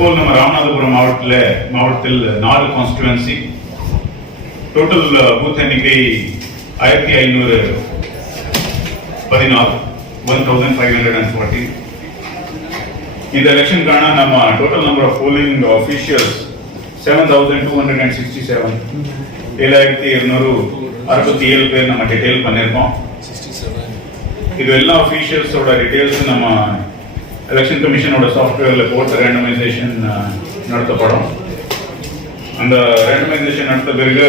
அதேபோல் நம்ம ராமநாதபுரம் மாவட்டத்தில் 4 கான்ஸ்டிடுவன்சி, டோட்டல் பூத் எண்ணிக்கை 1514, 1540. இந்த எலெக்ஷனுக்கான நம்ம total number of polling officials 7267, 7267 பேர் நம்ம டீடைல் பண்ணியிருக்கோம். இது எல்லா ஆஃபீஷியல்ஸோட டீடைல்ஸ் நம்ம எலெக்ஷன் கமிஷனோட சாஃப்ட்வேர்ல போட்டு ரேண்டமைசேஷன் நடத்தப்படும். அந்த ரேண்டமைசேஷன் நடத்த பிறகு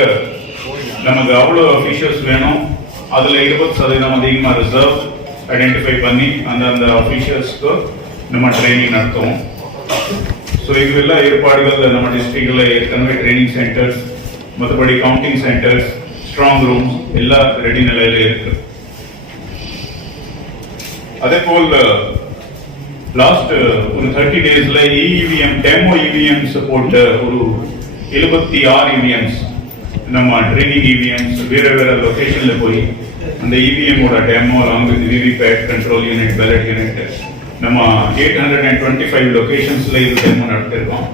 நமக்கு அவ்வளோ அஃபீஷியல்ஸ் வேணும், அதில் 20% அதிகமாக ரிசர்வ் ஐடென்டிஃபை பண்ணி அந்த அஃபீஷியல்ஸ்க்கு நம்ம ட்ரைனிங் நடத்துவோம். ஸோ இதுவெல்லாம் ஏற்பாடுகள் நம்ம டிஸ்ட்ரிக்டில் ஏற்கனவே ட்ரைனிங் சென்டர்ஸ், மற்றபடி கவுண்டிங் சென்டர்ஸ், ஸ்ட்ராங் ரூம்ஸ் எல்லாம் ரெடி நிலையில் இருக்கு. அதே போல் லாஸ்ட் ஒரு 30 டேஸ்ல இவிஎம் டெமோ இவிஎம்ஸ் போட்ட ஒரு 76 இவிஎம்ஸ் நம்ம ட்ரைனிங் இவிஎம்ஸ் வேற லொகேஷன்ல போய் அந்த இவிஎம்மோட demo along with VVPAT control unit ballot unit நம்ம 825 லொகேஷன்ஸ்ல இது டெமோ நடத்திருக்கோம்.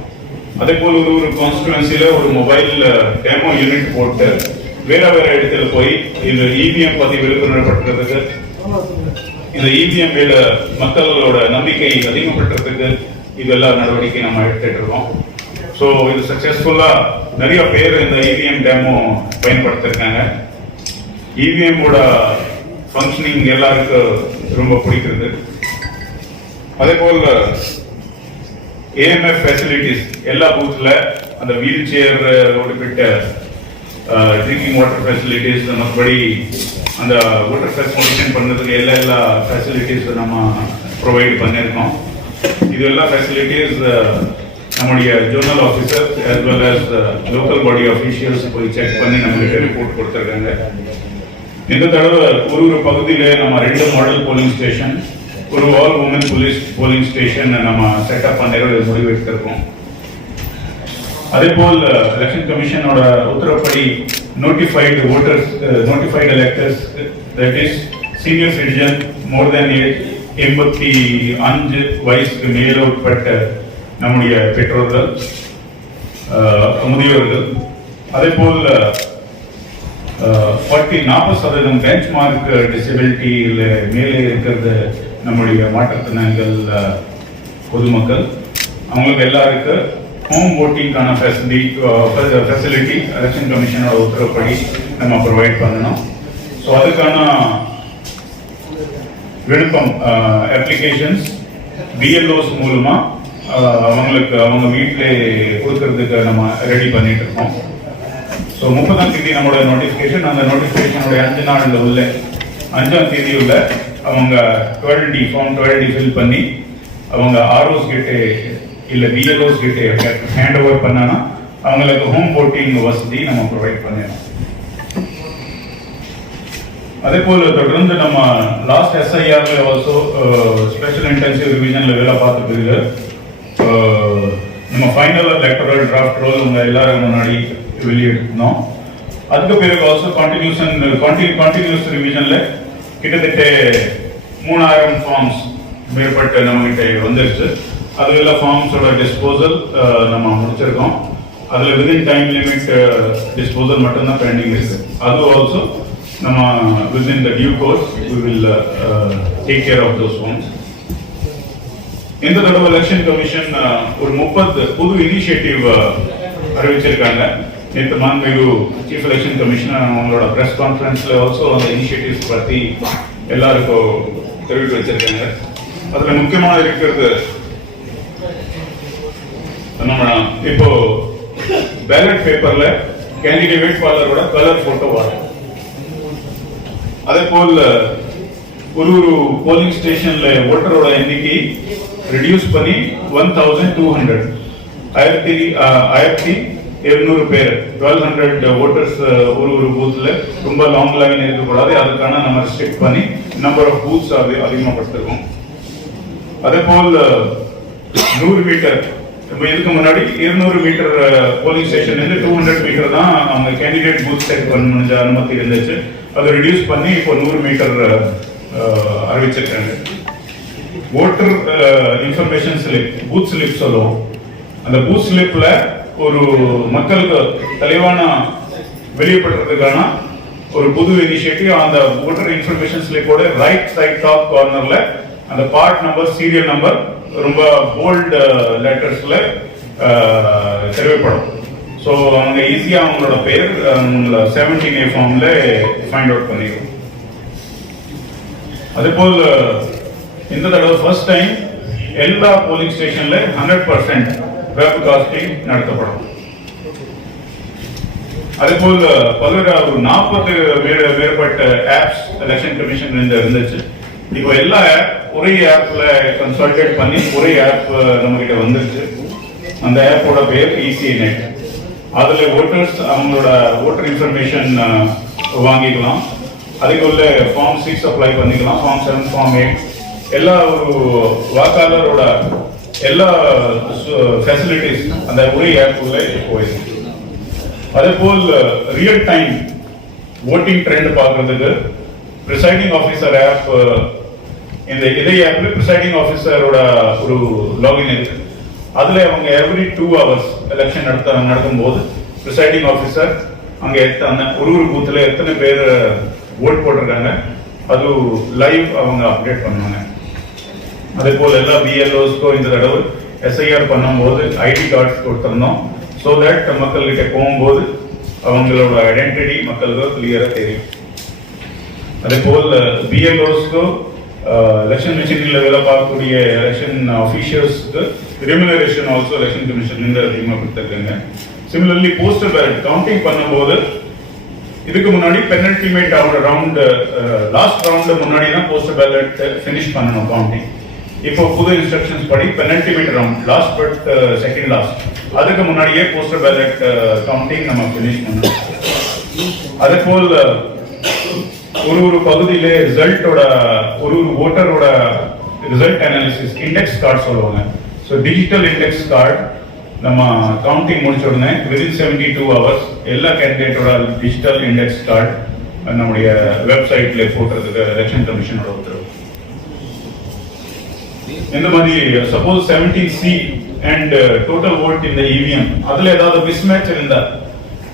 அதே போல் ஒரு கான்ஸ்டிடுவன்சில ஒரு மொபைல் டெமோ யூனிட் போட்டு வேற இடத்துல போய் இந்த இவிஎம் பத்தி விழிப்புணர்வுபடுத்துறதுக்கு, இந்த இவிஎம் மேல மக்களோட நம்பிக்கை அதிகப்படுத்துறதுக்கு இதெல்லாம் நடவடிக்கை நம்ம எடுத்துட்டு இருக்கோம். ஸோ இது சக்சஸ்ஃபுல்லா நிறைய பேர் இந்த இவிஎம் டெமோ பயன்படுத்திருக்காங்க. இவிஎம்மோட ஃபங்க்ஷனிங் எல்லாருக்கும் ரொம்ப பிடிக்கிறது. அதே போல் ஏஎம்எஃப் ஃபெசிலிட்டிஸ் எல்லா பூத்ல அந்த வீல் சேர் கிட்ட ட்ரிங்கிங் வாட்டர் ஃபெசிலிட்டிஸ், மற்றபடி அந்த வாட்டர் ஃபெசிலிட்டேஷன் பண்ணதுக்கு எல்லா ஃபெசிலிட்டிஸ் நம்ம ப்ரொவைட் பண்ணியிருக்கோம். இது எல்லா ஃபெசிலிட்டிஸ் நம்முடைய zonal officer as well as local body officials போய் செக் பண்ணி நம்மளுக்கு ரிப்போர்ட் கொடுத்துருக்காங்க. இந்த தடவை ஒரு பகுதியில நம்ம 2 மாடல் போலிங் ஸ்டேஷன், ஒரு ஆல் உமன் போலிங் ஸ்டேஷன் நம்ம செட்டப் பண்ண முடிவு எடுத்திருக்கோம். அதே போல் எலெக்ஷன் கமிஷனோட உத்தரவுப்படி notified voters, notified electors, that is senior citizen more than 85 வயசுக்கு மேல உட்பட்ட நம்முடைய பெற்றோர்கள், முதியோர்கள், அதே போல் 40% பெஞ்ச் மார்க் டிசபிலிட்டியில் மேலே இருக்கிறது நம்முடைய மாற்றுத்திறனாளிகள் பொதுமக்கள், அவங்களுக்கு எல்லாருக்கும் ஹோம் ஓட்டிங்கான ஃபெசிலிட்டி எலெக்ஷன் கமிஷனோட உத்தரவுப்படி நம்ம ப்ரொவைட் பண்ணணும். ஸோ அதுக்கான விண்ணப்பம் அப்ளிகேஷன்ஸ் பிஎல்ஓஸ் மூலமா அவங்களுக்கு அவங்க வீட்டிலே கொடுக்கறதுக்கு நம்ம ரெடி பண்ணிட்டு இருக்கோம். ஸோ 30ஆம் தேதி நம்மளோட நோட்டிஃபிகேஷன், அந்த நோட்டிஃபிகேஷனுடைய 5 நாளில் உள்ள 5ஆம் தேதி உள்ள அவங்க 12D ஃபார்ம் 12D ஃபில் பண்ணி அவங்க ஆர்ஓஸ் கிட்ட இல்ல பிஎல்ஓஸ் கிட்ட ஹேண்ட் ஓவர் பண்ணானா அவங்களுக்கு ஹோம் போட்டிங் வசதி நம்ம ப்ரொவைட் பண்ணிடலாம். அதே போல தொடர்ந்து நம்ம லாஸ்ட் எஸ்ஐஆர்ல ஆல்சோ ஸ்பெஷல் இன்டென்சிவ் ரிவிஷன்ல வேலை பார்த்துட்டு நம்ம ஃபைனல் எலக்டரல் டிராஃப்ட் ரோல் உங்க எல்லாரும் முன்னாடி வெளியிட்டோம். அதுக்கு பிறகு ஆல்சோ கண்டினியூஸ் ரிவிஷன்ல கிட்டத்தட்ட 3000 ஃபார்ம்ஸ் மேற்பட்ட நம்ம கிட்ட வந்துருச்சு. அது எல்லாம் ஃபார்ம்ஸோட டிஸ்போசல் நம்ம முடிச்சிருக்கோம். அதுல விதின் டைம் லிமிட் டிஸ்போசல் மட்டும்தான் பெண்டிங் இருக்கு. அது ஆல்சோ நம்ம within the due course we will take care of those forms. இந்த தடவை எலெக்ஷன் கமிஷன் ஒரு 30 புது இனிஷியேட்டிவ் அறிவிச்சிருக்காங்க. நேற்று மாண்புமிகு சீஃப் எலெக்ஷன் கமிஷனர் அவங்களோட பிரஸ் கான்ஃபரன்ஸ்ல ஆல்சோ அந்த இனிஷியேட்டிவ்ஸ் பத்தி எல்லாருக்கும் தெரிவித்து வச்சிருக்காங்க. அதுல முக்கியமாக இருக்கிறது நம்ம இப்போ பேலட் பேப்பர்ல கேண்டிடேட் வேட்பாளரோட கலர் போட்டோ வரும். அதே போல் ஒரு போலிங் ஸ்டேஷன்ல ஓட்டரோட எண்ணிக்கை ரெடியூஸ் பண்ணி 1200 1700 பேர் 1200 ஓட்டர்ஸ் ஒரு பூத்ல ரொம்ப லாங் லைன் இருக்கக்கூடாது. அதுக்கான நம்ம ரெஸ்ட்ரிக்ட் பண்ணி நம்பர் ஆஃப் பூத்ஸ் அதிகமாகப்படுத்திருக்கோம். அதே போல் 100 மீட்டர், இதுக்கு முன்னாடி 200 மீட்டர் போலிங் ஸ்டேஷன்ல இருந்து 200 மீட்டர் தான் அவங்க கேண்டிடேட் பூத் செட் பண்ண அனுமதி இருந்துச்சு. அதை ரிடியூஸ் பண்ணி இப்போ 100 மீட்டர் அறிவிச்சிருக்காங்க. Voter information slip, booth slip சொல்லுவோம், அந்த பூத் ஸ்லிப்ல ஒரு மக்களுக்கு தெளிவான வெளிப்படுறதுக்கான ஒரு புது இனிஷியேட்டிவ். அந்த voter information ஸ்லிப்போட right side top கார்னர்ல அந்த பார்ட் நம்பர், சீரியல் நம்பர் ரொம்ப போல்ட் லெட்டர்ஸ்ல தேவைப்படும். ஸோ அவங்க ஈஸியாக அவங்களோட பேர் 17A ஃபார்ம்ல ஃபைண்ட் அவுட் பண்ணிடும். அதேபோல் இந்த தடவை ஃபர்ஸ்ட் டைம் எல்லா போலிங் ஸ்டேஷன்ல 100% வெப் காஸ்டிங் நடத்தப்படும். அதேபோல் பல்வேறு ஒரு 40 மேற்பட்ட ஆப்ஸ் எலெக்ஷன் கமிஷன் இருந்துச்சு. இப்போ எல்லா ஆப் ஒரே ஆப்ல கன்சல்டேட் பண்ணி ஒரே ஆப் நம்ம கிட்ட வந்துருச்சு. அந்த ஆப்போட பேர் ECI Net. அதுல ஓட்டர்ஸ் அவங்களோட ஓட்டர் இன்ஃபர்மேஷன் வாங்கிக்கலாம். அதுக்குள்ள ஃபார்ம் 6 அப்ளை பண்ணிக்கலாம், ஃபார்ம் 7, ஃபார்ம் 8 எல்லா ஒரு வாக்காளரோட எல்லா ஃபெசிலிட்டிஸ் அந்த ஒரே ஆப் உள்ள போயிருக்கு. அதே போல் ரியல் டைம் ஓட்டிங் ட்ரெண்ட் பார்க்கறதுக்கு பிரிசைடிங் ஆஃபீஸர் ஆப், இந்த இதே ஆப்ல பிரிசைடிங் ஆஃபீஸரோட ஒரு லாகின் இருக்கு. அதுல அவங்க எவ்ரி 2 hours எலெக்ஷன் நடக்கும் போது பிரிசைடிங் ஆஃபீஸர் அங்க ஒரு பூத்துல எத்தனை பேர் ஓட் போட்டிருக்காங்க அது லைவ் அவங்க அப்டேட் பண்ணுவாங்க. அதே போல் எல்லா BLOஸ்க்கும் இந்த தடவை SIR பண்ணும்போது ஐடி கார்ட்ஸ் கொடுத்துருந்தோம். ஸோ தட் மக்கள்கிட்ட போகும்போது அவங்களோட ஐடென்டிட்டி மக்களுக்கு கிளியரா தெரியும். அதே போல் BLOஸ்க்கும் எலெக்ஷன் மிஷினில் வேலை பார்க்கக்கூடிய எலெக்ஷன் அஃபீஷியல்ஸ்க்கு ரெமுனரேஷன் ஆல்சோ எலெக்ஷன் கமிஷன்லேருந்து அதிகமாக கொடுத்துருக்காங்க. சிமிலர்லி போஸ்டல் பேலட் கவுண்டிங் பண்ணும்போது இதுக்கு முன்னாடி பெனல்டிமேட் ரவுண்ட் லாஸ்ட் ரவுண்டு முன்னாடி தான் போஸ்டல் பேலட் ஃபினிஷ் பண்ணணும் கவுண்டிங். இப்போ புது இன்ஸ்ட்ரக்ஷன்ஸ் படி penultimate round last but second last அதுக்கு முன்னாடியே போஸ்டல் பேலட் கவுண்டிங் நம்ம ஃபினிஷ் பண்ணணும். அதே போல் ஒரு பகுதியிலே ரிசல்ட்டோட ஒரு ஓட்டரோட ரிசல்ட் அனாலிசிஸ் இண்டெக்ஸ் கார்டு சொல்லுவாங்க. ஸோ டிஜிட்டல் இண்டெக்ஸ் கார்டு நம்ம கவுண்டிங் முடிச்ச உடனே விதின் 72 hours எல்லா கேண்டிடேட்டோட டிஜிட்டல் இண்டெக்ஸ் கார்டு நம்முடைய வெப்சைட்ல போட்டுறதுக்கு எலெக்ஷன் கமிஷனோட உத்தரவு. இந்த மாதிரி suppose 17C and total vote இந்த EVM அதுல ஏதாவது மிஸ்மேட்ச் இருந்தா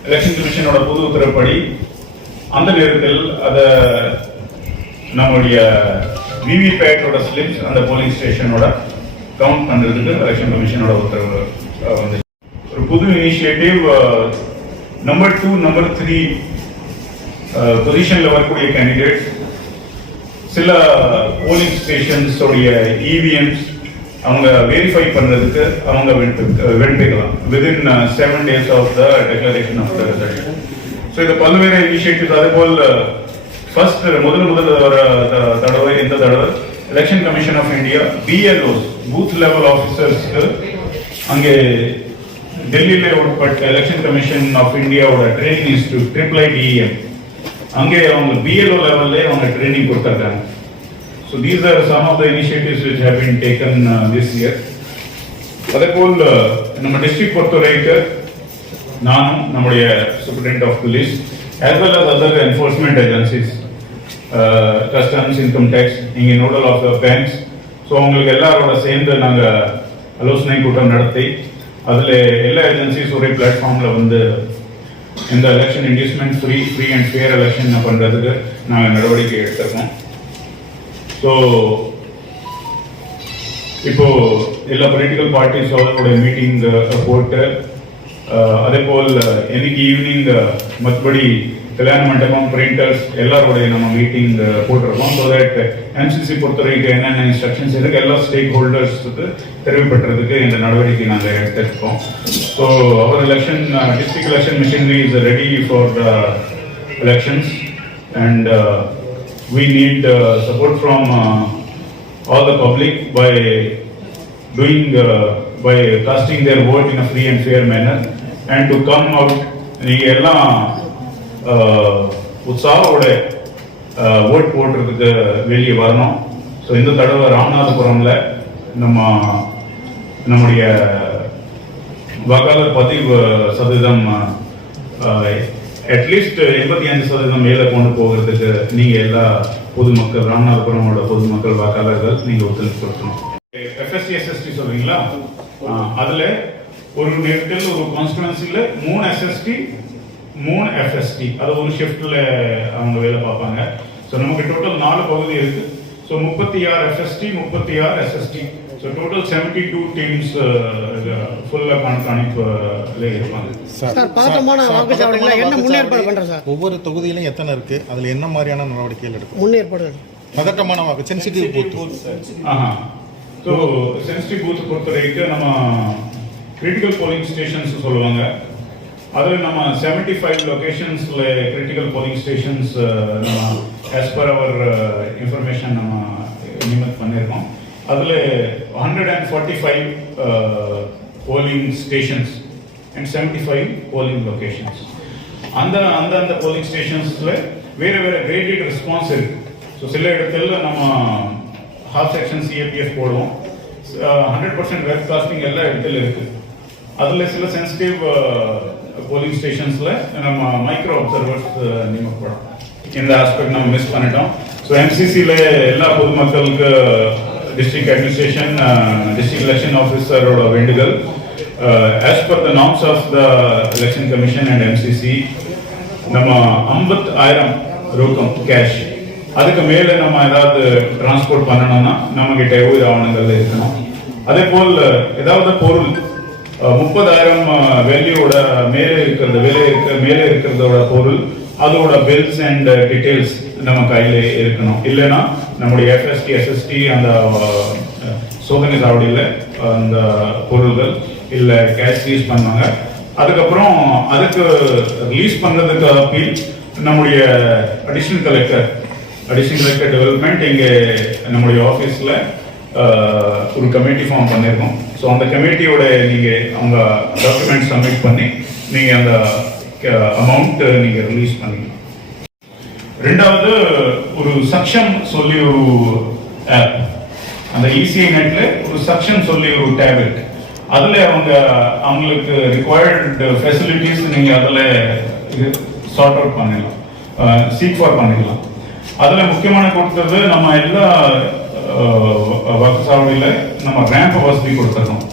எலெக்ஷன் கமிஷனோட புது உத்தரவுப்படி அந்த நேரத்தில் அத நம்முடைய விவிபேட்டோட ஸ்லிப்ஸ் அந்த போலிங் ஸ்டேஷனோட கவுண்ட் பண்றதுக்கு எலெக்ஷன் கமிஷனோட உத்தரவு வந்து ஒரு புது இனிஷியேட்டிவ். நம்பர் 2, நம்பர் 3 பொசிஷன்ல வரக்கூடிய கேண்டிடேட்ஸ் சில போலிங் ஸ்டேஷன்ஸ் உடைய EVMs அவங்க வெரிஃபை பண்றதுக்கு அவங்க வெண்டிக்கலாம் within 7 days of the declaration of the result. So இது பல்வேறு இனிஷியேட்டிவ்ஸ். அதே போல் ஃபர்ஸ்ட் முதல் வர தடவை இந்த தடவை Election Commission of India BLOs booth level ஆஃபீஸர்ஸ்க்கு அங்கே டெல்லியில உட்பட்ட எலெக்ஷன் கமிஷன் ஆஃப் இந்தியாவோட ட்ரைனிங் இன்ஸ்டிடியூட் IIITEM அங்கே அவங்க BLO லெவல்ல அவங்க ட்ரைனிங் கொடுத்துருக்காங்க. So these are some of the initiatives which have been taken this year. அதே போல் நம்ம டிஸ்ட்ரிக்ட் பொறுத்தவரைக்கும் நானும் நம்முடைய superintendent of police as well as other enforcement agencies, customs, income tax, இங்கே நோடல் ஆஃப் பேங்க்ஸ், ஸோ அவங்களுக்கு எல்லாரோட சேர்ந்து நாங்கள் ஆலோசனை கூட்டம் நடத்தி அதில் எல்லா ஏஜென்சிஸ் ஒரே பிளாட்ஃபார்ம்ல வந்து இந்த election inducement free and fair election பண்ணுறதுக்கு நாங்கள் நடவடிக்கை எடுத்திருக்கோம். ஸோ இப்போ எல்லா பொலிட்டிக்கல் பார்ட்டிஸோட மீட்டிங் போட்டு அதே போல் இன்னைக்கு ஈவினிங் மற்றபடி கல்யாண மண்டபம் பிரிண்டர்ஸ் எல்லாரோடைய நம்ம மீட்டிங் போட்டிருக்கோம். ஸோ தட் MCC பொறுத்தவரைக்கும் என்னென்ன இன்ஸ்ட்ரக்ஷன்ஸ் இருக்கு எல்லா ஸ்டேக் ஹோல்டர்ஸுக்கு தெரிவிப்பட்டுறதுக்கு இந்த நடவடிக்கை நாங்கள் எடுத்திருக்கோம். So our election district election machinery is ready for the elections and we need support from all the public by doing by casting their vote in a free and fair manner and to come out நீங்க எல்லாம் உற்சாகோட vote போடுறதுக்கு வெளியே வரணும். So இந்த தடவை ராமநாதபுரம்ல நம்முடைய வாக்காளர் பதிவு சதவீதம் அட்லீஸ்ட் 85% மேல கொண்டு போகிறதுக்கு நீங்க எல்லா பொதுமக்கள் ராமநாதபுரமோட பொதுமக்கள் வாக்காளர்கள் நீங்க ஒத்துழைப்பு கொடுக்கணும். FSC SST சொல்றீங்களா, அதுல ஒரு நேரத்தில் ஒரு கான்ஸ்டிடுவன்சில 3 எஸ்எஸ்டி 3 எஃப்எஸ்டி அது ஒரு ஷிஃப்ட்ல அவங்க வேலை பார்ப்பாங்க. ஸோ நமக்கு டோட்டல் 4 பகுதி இருக்கு. So 36 FST 36 SST. So total 72 teams ஃபுல்லாக கண்காணிப்புல இருப்பாங்க. சார் பதட்டமான வாக்குச்சாவடியில் என்ன முன்னேற்பாடு பண்ணுறோம் சார்? ஒவ்வொரு தொகுதியிலும் எத்தனை இருக்கு, அதில் என்ன மாதிரியான நடவடிக்கைகள் எடுக்கும்? முன்னேற்பாடு பதட்டமான வாக்கு sensitive booth. So sensitive booth பொறுத்த வரைக்கும் நம்ம கிரிட்டிக்கல் போலிங் ஸ்டேஷன்ஸ் சொல்லுவாங்க. அதில் நம்ம 75 லொகேஷன்ஸில் கிரிட்டிக்கல் போலிங் ஸ்டேஷன்ஸ் நம்ம ஆஸ் பர் அவர் இன்ஃபர்மேஷன் நம்ம நிமிட் பண்ணியிருக்கோம். அதில் 145 polling stations and 75 polling locations. அந்த போலிங் ஸ்டேஷன்ஸில் வேறு வேறு கிரேடட் ரெஸ்பான்ஸ் இருக்கு. ஸோ சில இடத்துல நம்ம ஹாஃப் செக்ஷன் சிஏபிஎஃப் போடுவோம். 100% வெப் காஸ்டிங் எல்லா இடத்துல இருக்கு. அதில் சில சென்சிட்டிவ் போலிங் ஸ்டேஷன்ஸ்ல நம்ம மைக்ரோ அப்சர்வர்ஸ் நியமிக்கப்படும். இந்த ஆஸ்பெக்ட் நம்ம மிஸ் பண்ணிட்டோம். ஸோ எம்சிசியில் எல்லா பொதுமக்களுக்கு டிஸ்ட்ரிக்ட் அட்மினிஸ்ட்ரேஷன் டிஸ்ட்ரிக்ட் எலெக்ஷன் ஆஃபீஸரோட வேண்டுதல் as per the norms of the election commission and MCC நம்ம 50,000 ரொக்கம் கேஷ் அதுக்கு மேலே நம்ம ஏதாவது டிரான்ஸ்போர்ட் பண்ணணும்னா நம்ம கிட்ட எவ்வளவு ஆவணங்கள் இருக்கணும். அதே போல் ஏதாவது பொருள் 30,000 வேல்யூட மேலே இருக்கிறதோட பொருள் அதோட பில்ஸ் அண்ட் டீடைல்ஸ் நம்ம கையில இருக்கணும். இல்லைன்னா நம்முடைய எஃப்எஸ்டி எஸ்எஸ்டி அந்த சோதனை சாவடியில் அந்த பொருள்கள் இல்லை கேஷ் யூஸ் பண்ணாங்க. அதுக்கப்புறம் அதுக்கு ரிலீஸ் பண்றதுக்கு அப்பீல் நம்முடைய அடிஷனல் கலெக்டர் டெவலப்மெண்ட் இங்கே நம்முடைய ஆஃபீஸில் ஒரு கமிட்டி ஃபார்ம் பண்ணியிருக்கோம். ஸோ அந்த கமிட்டியோட நீங்கள் அவங்க டாக்குமெண்ட் சப்மிட் பண்ணி நீங்கள் அந்த அமௌண்ட் நீங்கள் ரிலீஸ் பண்ணிக்கலாம். ரெண்டாவது ஒரு சக்ஷம் சொல்லி ஒரு ஆப், அந்த இசிஐ நெட்ல ஒரு சக்ஷன் சொல்லி ஒரு டேப் இருக்கு. அதில் அவங்களுக்கு ரிக்வயர்டு ஃபெசிலிட்டிஸ் நீங்கள் அதில் சார்ட் அவுட் பண்ணிடலாம், சீக் ஃபார் பண்ணிடலாம். அதில் முக்கியமான கொடுத்தது நம்ம எல்லா வாக்குச்சாவடியில் நம்ம ரேம்ப் வசதி கொடுத்துருக்கோம்.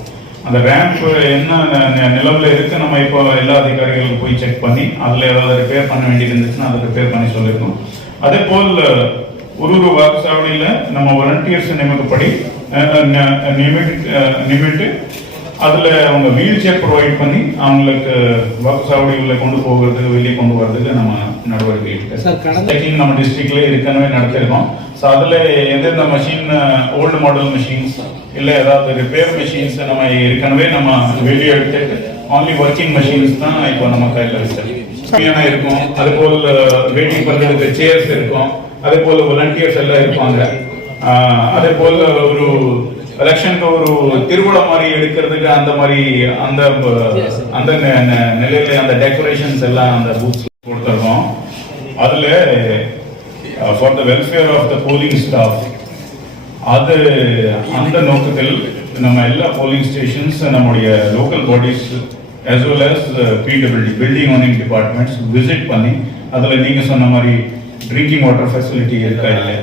அந்த ரேம்ப் என்ன நிலவில் இருக்கு நம்ம இப்போ எல்லா அதிகாரிகளுக்கும் போய் செக் பண்ணி அதில் ஏதாவது ரிப்பேர் பண்ண வேண்டியது இருந்துச்சுன்னா அதை ரிப்பேர் பண்ணி சொல்லியிருக்கோம். அதே போல் ஒரு வாக்குச்சாவடியில் நம்ம வாலண்டியர்ஸ் நியமிக்கப்படி நியமிட்டு அதில் அவங்க வீல் சேர் ப்ரொவைட் பண்ணி அவங்களுக்கு வாக்குச்சாவடிகளை கொண்டு போகிறதுக்கு வெளியே கொண்டு வர்றதுக்கு நம்ம நடவடிக்கை இருக்கு. நம்ம டிஸ்ட்ரிக்ட்ல ஏற்கனவே நடத்திருக்கோம். ஸோ அதில் எந்தெந்த மெஷின் ஓல்டு மாடல் மெஷின்ஸ் இல்லை ஏதாவது ரிப்பேர் மெஷின்ஸ் நம்ம ஏற்கனவே நம்ம வெளியே எடுத்துட்டு ஆன்லி ஒர்க்கிங் மெஷின்ஸ் தான் இப்போ நம்ம கையில் இருக்கும். அதே போல் வெயிட்டிங் பண்ணுறதுக்கு சேர்ஸ் இருக்கும். அதே போல் வாலண்டியர்ஸ் எல்லாம் இருப்பாங்க. அதே போல் ஒரு எலெக்ஷனுக்கு ஒரு திருவிழா மாதிரி எடுக்கிறதுக்கு அந்த நிலையில அந்த டெக்கரேஷன்ஸ் எல்லாம் அந்த பூத்ஸ் கொடுத்துருக்கோம். அதுல for the welfare of the polling staff அது அந்த நோக்கத்தில் நம்ம எல்லா போலிங் ஸ்டேஷன்ஸ் நம்முடைய local bodies as well as PWD building owning departments visit பண்ணி அதில் நீங்க சொன்ன மாதிரி ட்ரிங்கிங் வாட்டர் ஃபெசிலிட்டி இருக்கா இல்லை,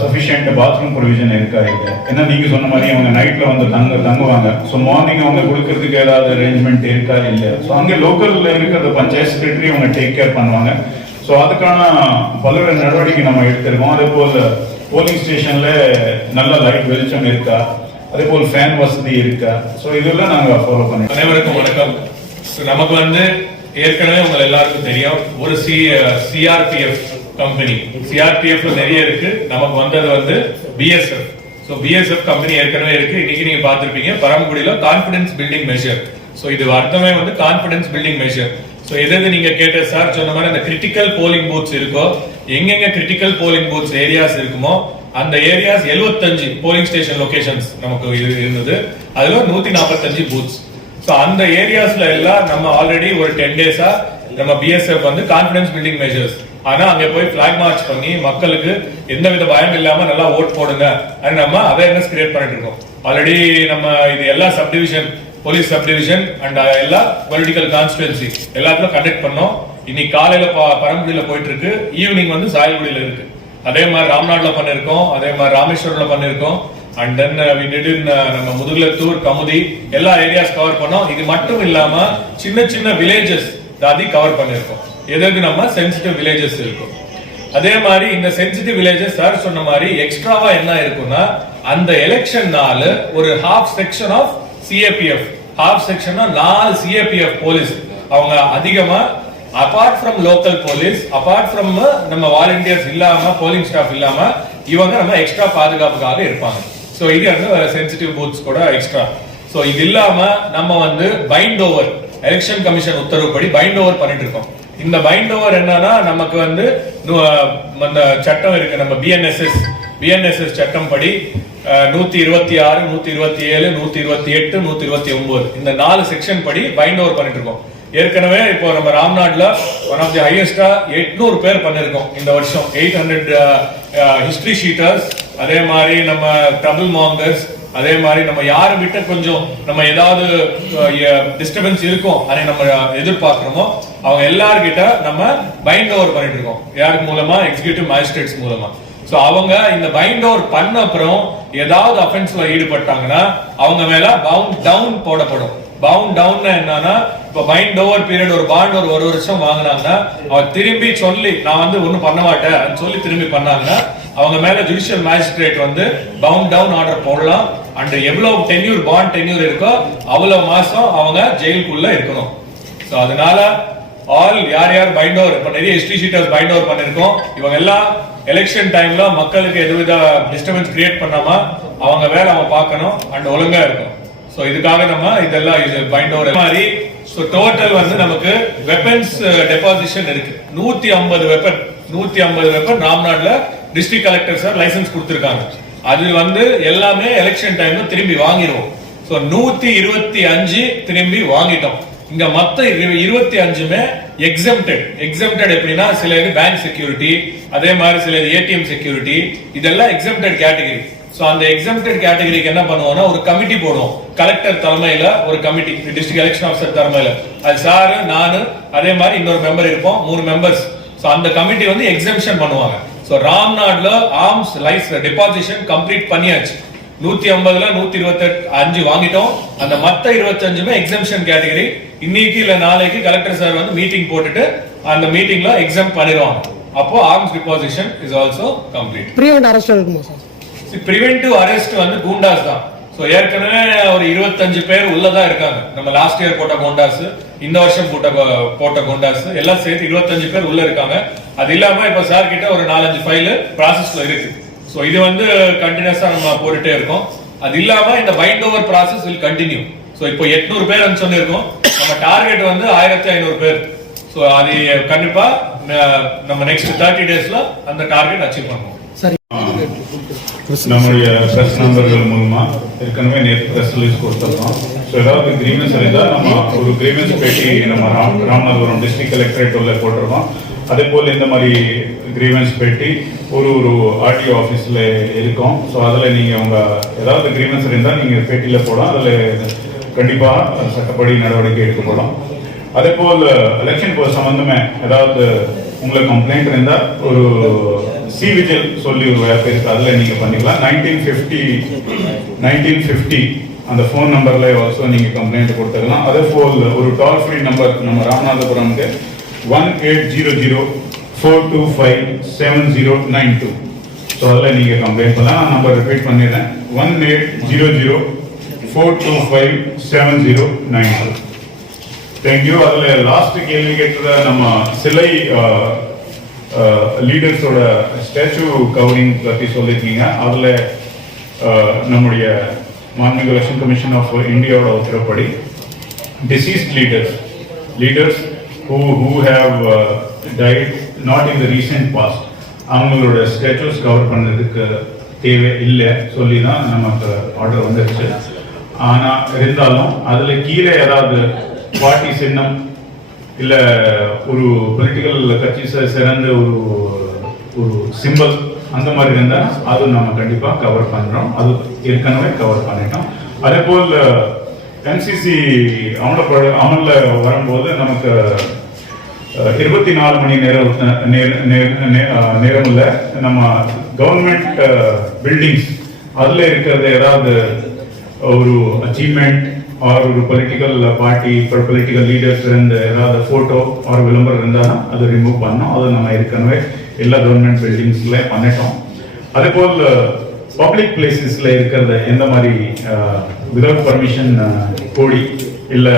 சஃபிஷியன்ட் பாத்ரூம் ப்ரொவிஷன் இருக்கா இல்லை, ஏன்னா நீங்க சொன்ன மாதிரி அவங்க நைட்ல வந்து தங்குவாங்க. ஸோ மார்னிங் அவங்க கொடுக்கறதுக்கு ஏதாவது அரேஞ்ச்மெண்ட் இருக்கா இல்லை. ஸோ அங்கே லோக்கல்ல இருக்கிற பஞ்சாயத்து செக்ரட்டரி அவங்க டேக் கேர் பண்ணுவாங்க. ஸோ அதுக்கான பல்வேறு நடவடிக்கை நம்ம எடுத்திருக்கோம். அதே போல் போலிங் ஸ்டேஷன்ல நல்ல லைட் வெளிச்சம் இருக்கா, அதே போல் ஃபேன் வசதி இருக்கா. ஸோ இதெல்லாம் நாங்கள் ஃபாலோ பண்ணி. அனைவருக்கும் வணக்கம். நமக்கு வந்து ஏற்கனவே உங்க எல்லாருக்கும் தெரியும் ஒரு சிஆர்பிஎஃப் கம்பெனி, சிஆர்பிஎஃப் நிறைய இருக்கு. நமக்கு வந்தது வந்து பிஎஸ்எஃப். ஸோ பிஎஸ்எஃப் கம்பெனி ஏற்கனவே இருக்கு. இன்னைக்கு நீங்க பார்த்திருப்பீங்க பரமக்குடியில கான்பிடன்ஸ் பில்டிங் மெஷர். ஸோ இது அர்த்தமே வந்து கான்பிடன்ஸ் பில்டிங் மெஷர். ஸோ எது நீங்க கேட்ட சார் சொன்ன மாதிரி அந்த கிரிட்டிக்கல் போலிங் பூத்ஸ் இருக்கோ, எங்கெங்க கிரிட்டிக்கல் போலிங் பூத்ஸ் ஏரியாஸ் இருக்குமோ அந்த ஏரியாஸ் 75 போலிங் ஸ்டேஷன் லொகேஷன்ஸ் நமக்கு இருந்தது. அதுல 145 பூத்ஸ். ஸோ அந்த ஏரியாஸ்ல எல்லாம் நம்ம ஆல்ரெடி ஒரு 10 டேஸா நம்ம பிஎஸ்எஃப் வந்து கான்பிடன்ஸ் பில்டிங் மெஷர்ஸ், ஆனா அங்க போய் பிளாக் மார்ச் பண்ணி மக்களுக்கு எந்தவித பயம் இல்லாம நல்லா ஓட் போடுங்க நம்ம அவேர்னஸ் கிரியேட் பண்ணிட்டு இருக்கோம். ஆல்ரெடி நம்ம இது எல்லா சப்டிவிஷன் போலீஸ் சப்டிவிஷன் அண்ட் எல்லா பொலிட்டிக்கல் கான்ஸ்டிடுவன்சி எல்லாத்துலயும் கண்டக்ட் பண்ணோம். இன்னைக்கு காலையில பரம்புடியில போயிட்டு இருக்கு, ஈவினிங் வந்து சாயல்குடியில இருக்கு. அதே மாதிரி ராம்நாட்ல பண்ணிருக்கோம், அதே மாதிரி ராமேஸ்வரம்ல பண்ணிருக்கோம், and then we did in நம்ம முதுகுலத்தூர் கமுதி எல்லா ஏரியாஸ் கவர் பண்ணோம். இது மட்டும் இல்லாம சின்ன சின்ன வில்லேஜஸ் தாதி கவர் பண்ணிருக்கோம். எதுக்கு நம்ம சென்சிட்டிவ் வில்லேஜஸ் இருக்கும். அதே மாதிரி இந்த சென்சிட்டிவ் வில்லேஜஸ் சார் சொன்ன மாதிரி எக்ஸ்ட்ராவா என்ன இருக்கும்னா அந்த எலெக்ஷன்னால ஒரு half section of CAPF half section 4 CAPF police அவங்க அதிகமா apart from local police apart from நம்ம வாலண்டியர்ஸ் இல்லாம போலிங் ஸ்டாஃப் இல்லாம இவங்க நம்ம எக்ஸ்ட்ரா பாதுகாப்புக்காக இருப்பாங்க. சோ இது வந்து சென்சிட்டிவ் பூத்ஸ் கூட எக்ஸ்ட்ரா. சோ இது இல்லாம நம்ம வந்து பைண்ட் ஓவர் எலெக்ஷன் கமிஷன் உத்தரவுப்படி பைண்ட் ஓவர் பண்ணிட்டு இருக்கோம். இந்த பைண்ட் ஓவர் என்னன்னா நமக்கு வந்து அந்த சட்டம் இருக்கு நம்ம பிஎன்எஸ்எஸ் சட்டம் படி 126, 127, 128, 129 இந்த 4 செக்ஷன் படி பைண்ட் ஓவர் பண்ணிட்டு இருக்கோம். ஏற்கனவே இப்போ நம்ம ராம்நாட்ல ஒன் ஆஃப் தி ஹையஸ்டா 800 பேர் பண்ணிருக்கோம் இந்த வருஷம். 800 ஹிஸ்டரி ஷீட்டர்ஸ், அதே மாதிரி நம்ம ட்ரபிள் மாங்கர்ஸ், அதே மாதிரி நம்ம யாரு விட்ட கொஞ்சம் நம்ம ஏதாவது டிஸ்டர்பன்ஸ் இருக்கும் அதை நம்ம எதிர்பார்க்கிறோமோ அவங்க எல்லார்கிட்ட நம்ம பைண்ட் ஓவர் பண்ணிட்டு இருக்கோம். யாருக்கு மூலமா? எக்ஸிகியூட்டிவ் மேஜிஸ்ட்ரேட்ஸ் மூலமா. சோ அவங்க இந்த பைண்ட் ஓவர் பண்ண அப்புறம் ஏதாவது அஃபென்ஸ்ல ஈடுபட்டாங்கன்னா அவங்க மேல பவுண்ட் டவுன் போடப்படும். பவுண்ட் டவுன் என்னன்னா இப்ப பைண்ட் ஓவர் பீரியட் ஒரு பாண்ட் ஒரு வருஷம் வாங்கினாங்கன்னா அவர் திரும்பி சொல்லி நான் வந்து ஒண்ணும் பண்ண மாட்டேன் சொல்லி திரும்பி பண்ணாங்கன்னா அவங்க மேல ஜுடிஷியல் மேஜிஸ்ட்ரேட் வந்து பவுண்ட் டவுன் ஆர்டர் போடலாம். அண்ட் எவ்வளவு டென்யூர் பாண்ட் டென்யூர் இருக்கோ அவ்வளவு மாசம் அவங்க ஜெயிலுக்குள்ள இருக்கணும். சோ அதனால ஆல் யார் பைண்ட் ஓவர் இப்ப நிறைய ஹிஸ்டரி ஷீட்டர்ஸ் பைண்ட் ஓவர் பண்ணிருக்கோம். இவங்க எல்லாம் எலெக்ஷன் டைம்ல மக்களுக்கு எதுவித டிஸ்டர்பன்ஸ் கிரியேட் பண்ணாம அவங்க வேலை அவங்க பார்க்கணும் அண்ட் ஒழுங்கா இருக்கும். சோ இதுக்காக நம்ம இதெல்லாம் பைண்ட் ஓவர் மாதிரி. சோ டோட்டல் வந்து நமக்கு வெப்பன்ஸ் டெபாசிஷன் இருக்கு 150 வெப்பன் ராம்நாட்ல டிஸ்ட்ரிக்ட் கலெக்டர் சார் லைசன்ஸ் கொடுத்திருக்காங்க. அது வந்து எல்லாமே எலெக்ஷன் டைம்ல திரும்பி வாங்கிடுவோம். சோ 125 திரும்பி வாங்கிட்டோம். இங்க மொத்த 25மே எக்ஸம்டட் எப்படின்னா சில இது பேங்க் செக்யூரிட்டி, அதே மாதிரி சில ஏடிஎம் செக்யூரிட்டி, இதெல்லாம் எக்ஸம்டட் கேட்டகரி. சோ அந்த எக்ஸம்டட் கேட்டகரிக்கு என்ன பண்ணுவோம்னா ஒரு கமிட்டி போடுவோம். கலெக்டர் தலைமையில ஒரு கமிட்டி, டிஸ்ட்ரிக்ட் எலெக்ஷன் ஆஃபீஸர் தலைமையில அது சாரு நானு அதே மாதிரி இன்னொரு மெம்பர் இருப்போம், 3 மெம்பர்ஸ். சோ அந்த கமிட்டி வந்து எக்ஸம்ஷன் பண்ணுவாங்க. சோ ராம்நாட்ல ஆர்ம்ஸ் லைசன்ஸ் டெபாசிஷன் கம்ப்ளீட் பண்ணியாச்சு. 150ல 125 வாங்கிட்டோம். அந்த மத்த 25மே எக்ஸம்ஷன் கேட்டகரி. இன்னைக்கு இல்ல நாளைக்கு கலெக்டர் சார் வந்து மீட்டிங் போட்டுட்டு அந்த மீட்டிங்ல எக்ஸாம் பண்ணிடுவாங்க. அப்போ arms deposition is also complete. Prevent arrest இருக்குமா சார்? பிரிவென்டிவ் அரெஸ்ட் வந்து கூண்டாஸ் தான். சோ ஏற்கனவே ஒரு 25 பேர் உள்ளதா இருக்காங்க. நம்ம லாஸ்ட் இயர் போட்ட கோண்டாஸ், இந்த வருஷம் போட்ட கோண்டாஸ் எல்லாம் சேர்த்து 25 பேர் உள்ள இருக்காங்க. அது இல்லாம இப்ப சார் கிட்ட ஒரு 4-5 ஃபைல் ப்ராசஸ்ல இருக்கு. சோ இது வந்து கண்டினியூஸா நம்ம போட்டுட்டே இருக்கோம். அது இல்லாம இந்த bind over process will continue. So இப்போ 800 பேர் சொன்னிருக்கோம். நம்ம டார்கெட் வந்து 1500 பேர். சோ அது கண்டிப்பா நம்ம நெக்ஸ்ட் 30 டேஸ்ல அந்த டார்கெட் அச்சீவ் பண்ணுவோம். நம்முடைய பிரஸ் நம்பர்கள் மூலமா ஏற்கனவே நேற்று பிரஸ் ரிலீஸ் கொடுத்துருக்கோம். ஸோ ஏதாவது கிரீவன்ஸ் இருந்தால் நம்ம ஒரு கிரீவன்ஸ் பேட்டி நம்ம ராமநாதபுரம் டிஸ்ட்ரிக்ட் கலெக்டரேட் உள்ள போட்டிருக்கோம். அதே போல் இந்த மாதிரி கிரீவன்ஸ் பேட்டி ஒரு ஆர்டிஓ ஆஃபீஸில் இருக்கும். ஸோ அதில் நீங்கள் உங்கள் ஏதாவது கிரீவன்ஸ் இருந்தால் நீங்கள் பேட்டியில் போடலாம். அதில் கண்டிப்பாக சட்டப்படி நடவடிக்கை எடுக்கப்படும். அதே போல் எலெக்ஷன் சம்பந்தமே ஏதாவது உங்களுக்கு கம்ப்ளைண்ட் இருந்தால் ஒரு சிவிஜில் சொல்லி ஒரு ஆப் இருக்கு, அதில் நீங்கள் பண்ணிக்கலாம். 1950 அந்த ஃபோன் நம்பரில் ஆல்சோ நீங்கள் கம்ப்ளைண்ட் கொடுத்துக்கலாம். அதே போல் ஒரு டோல் ஃப்ரீ நம்பர் நம்ம ராமநாதபுரம்க்கு 1800-425-7092. ஸோ அதில் நீங்கள் கம்ப்ளைண்ட் பண்ணலாம். நான் நம்பர் ரிப்பீட் பண்ணிடுறேன், 1800-425-7092. தேங்க்யூ. அதில் லாஸ்ட் கேள்வி கேட்டத நம்ம சிலை லீடர்ஸோட ஸ்டாச்சு கவரிங் பற்றி சொல்லியிருக்கீங்க. அதில் நம்முடைய மாண்புமிகு எலெக்ஷன் கமிஷன் ஆஃப் இந்தியாவோட உத்தரவுப்படி deceased leaders who have died not in the recent past அவங்களோட ஸ்டாச்சுஸ் கவர் பண்ணதுக்கு தேவை இல்லை சொல்லி தான் நமக்கு ஆர்டர் வந்துருச்சு. ஆனால் இருந்தாலும் அதில் கீழே ஏதாவது பார்ட்டி சின்னம் இல்ல ஒரு பொலிட்டிக்கல் கட்சி சிறந்த ஒரு சிம்பிள் அந்த மாதிரி இருந்தா அது நம்ம கண்டிப்பா கவர் பண்றோம். அது ஏற்கனவே கவர் பண்ணிட்டோம். அதே போல் என்சிசி அமல்ல வரும்போது நமக்கு 24 மணி நேரம் உள்ள நம்ம கவர்மெண்ட் பில்டிங்ஸ் அதுல இருக்கிறது ஏதாவது ஒரு அச்சீவ்மெண்ட் ஒரு பொலிட்டிக்கல் பார்ட்டி பொலிட்டிக்கல் லீடர்ஸ் இருந்த ஏதாவது போட்டோ ஒரு விளம்பரம் இருந்தால் அது ரிமூவ் பண்ணோம். அது நம்ம ஏற்கனவே எல்லா கவர்மெண்ட் பில்டிங்ஸ்ல பண்ணிட்டோம். அதே போல் பப்ளிக் பிளேசஸ்ல இருக்கிறத எந்த மாதிரி விதவுட் பர்மிஷன் கோடி இல்ல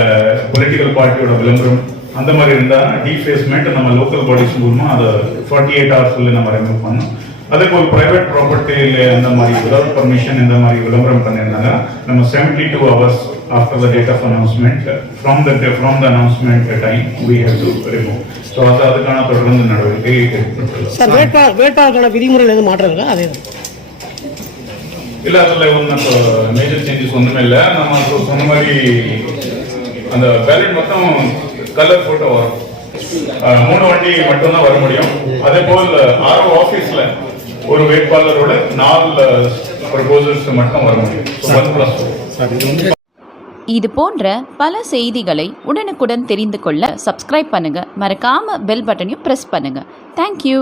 பொலிட்டிக்கல் பார்ட்டியோட விளம்பரம் அந்த மாதிரி இருந்தா டிஃபேஸ்மெண்ட் நம்ம லோக்கல் பாடிஸ் மூலமா அதை 48 ஹவர்ஸ்ல நம்ம ரிமூவ் பண்ணோம். அதே போல் பிரைவேட் ப்ராப்பர்ட்டியில இந்த மாதிரி விதவுட் பர்மிஷன் இந்த மாதிரி விளம்பரம் பண்ணியிருந்தாங்க நம்ம 72 hours after the date of announcement from the announcement time we have to remove. ஸோ அதுக்கான தொடர்ந்து நடவடிக்கை எடுக்கப்பட்டுள்ளது. சார் வேட்பாளருக்கான விதிமுறைகள் எதுவும் மாற்றம் இருக்கா? அதே இல்ல அதுல ஒன்றும் மேஜர் சேஞ்சஸ் ஒண்ணுமே இல்லை. நம்ம சொன்ன மாதிரி அந்த பேலட் மொத்தம் கலர் போட்டோ வரும். 3 வண்டி மட்டும்தான் வர முடியும். அதே போல் ஆர்ஓ ஆபீஸ்ல ஒரு வேட்பாளரோட 4 ப்ரொபோசல்ஸ் மட்டும் வர முடியும். 1+4. இது போன்ற பல செய்திகளை உடனுக்குடன் தெரிந்து கொள்ள சப்ஸ்கிரைப் பண்ணுங்க. மறக்காம பெல் பட்டனையும் பிரஸ் பண்ணுங்க. தேங்க்யூ.